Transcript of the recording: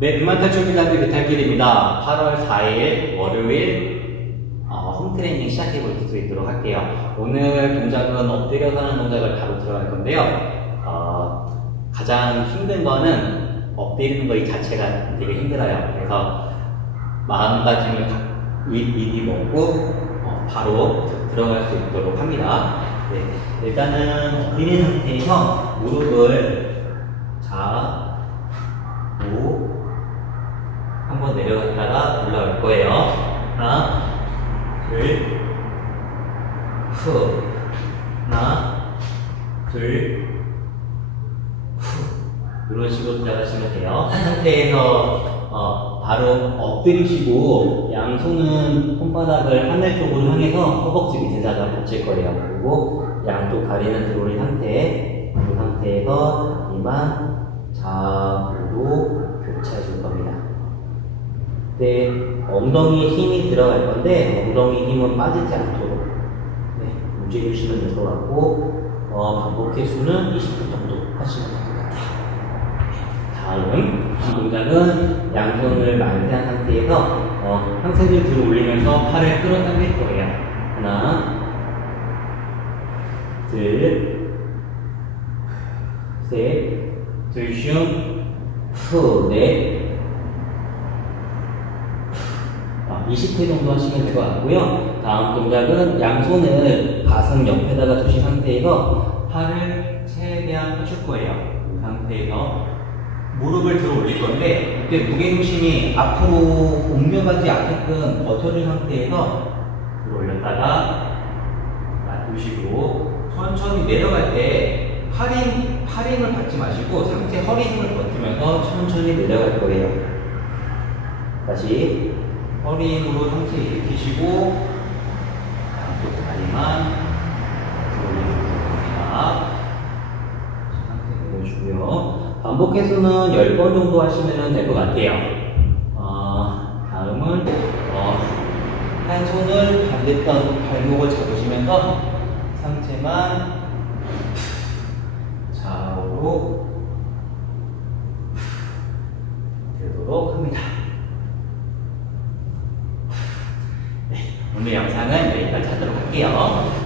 네, 음악탈 출기단들 비탈길입니다. 8월 4일 월요일 어, 홈트레이닝 시작해 볼 수 있도록 할게요. 오늘 동작은 엎드려서 하는 동작을 바로 들어갈 건데요. 어, 가장 힘든 거는 엎드리는 거 이 자체가 되게 힘들어요. 그래서 마음가짐을 미리 먹고 어, 바로 들- 들어갈 수 있도록 합니다. 네, 일단은 엎드린 상태에서 무릎을 자, 오, 한번 내려갔다가 올라올 거예요. 하나, 둘, 후. 하나, 둘, 후. 이런 식으로 들어가시면 돼요. 한 상태에서 어, 바로 엎드리시고 양손은 손바닥을 하늘 쪽으로 향해서 허벅지 밑에다가 붙일 거예요. 그리고 양쪽 다리는 들어올린 상태, 그 상태에서 다리만 좌우로 교차해 줄 겁니다. 네, 엉덩이에 힘이 들어갈 건데 엉덩이 힘은 빠지지 않도록 네, 움직여주시면 될 것 같고 어, 반복 횟수는 20분 정도 하시면 될 것 같아요. 네, 다음 이 동작은 양손을 만세한 상태에서 어, 상체를 들어 올리면서 팔을 끌어당길 거예요. 하나, 둘, 셋, 둘, 후, 넷, 아, 20회 정도 하시면 될 것 같고요. 다음 동작은 양손을 가슴 옆에다가 두신 상태에서 팔을 최대한 펴줄 거예요. 이 상태에서 무릎을 들어 올릴 건데 이때 무게중심이 앞으로 옮겨가지 않게끔 버텨준 상태에서 들어 올렸다가 놔두시고 천천히 내려갈 때 팔 힘, 팔 힘을 받지 마시고 상체 허리 힘을 버티면서 천천히 내려갈 거예요. 다시 허리로 상체 일으키시고 양쪽 다리만 올려줍니다. 상태 보여주고요. 반복해서는 10번 정도 하시면 될 것 같아요. 어, 다음은 어, 한 손을 반대편 발목을 잡으시면서 상체만 좌우로 오늘 영상은 여기까지 하도록 할게요.